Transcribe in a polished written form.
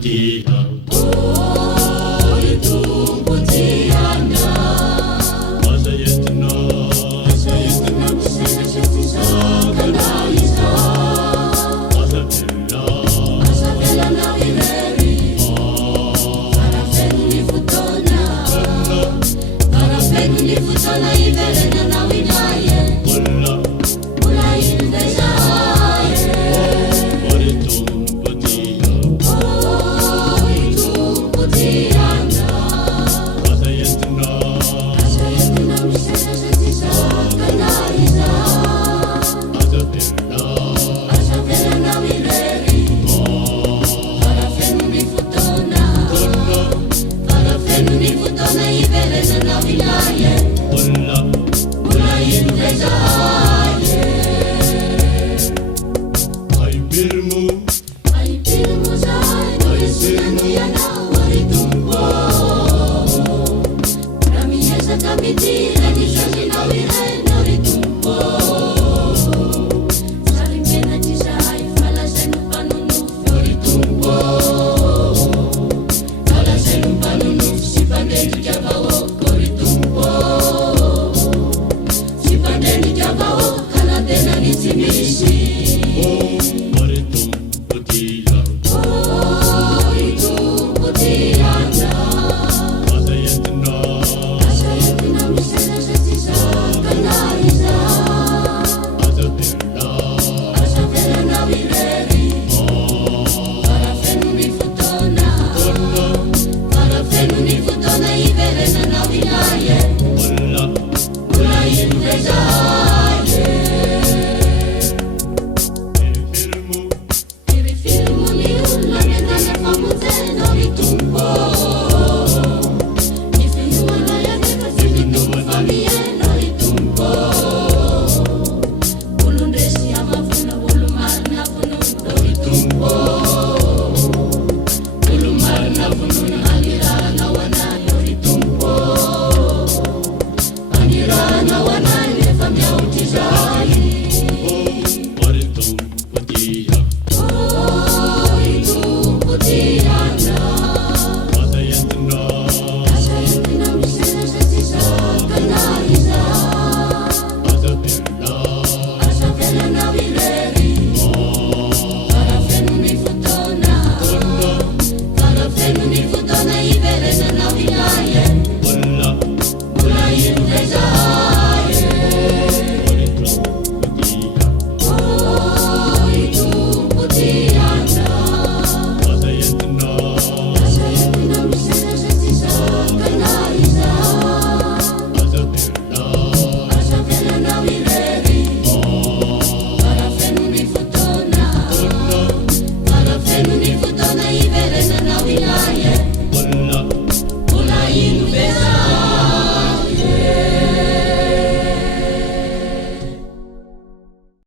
tumbutia tumbutiana Asa yetna sayetna kanaiza Asa vela na ireri Parafenu ni futona iverena na winaye Kulla Mula indezaye Ori tumbutiya tumbutiana Asa yetna sayetna kanaiza Asa vela na ireri Parafenu ni futona iverena na winaye Kulla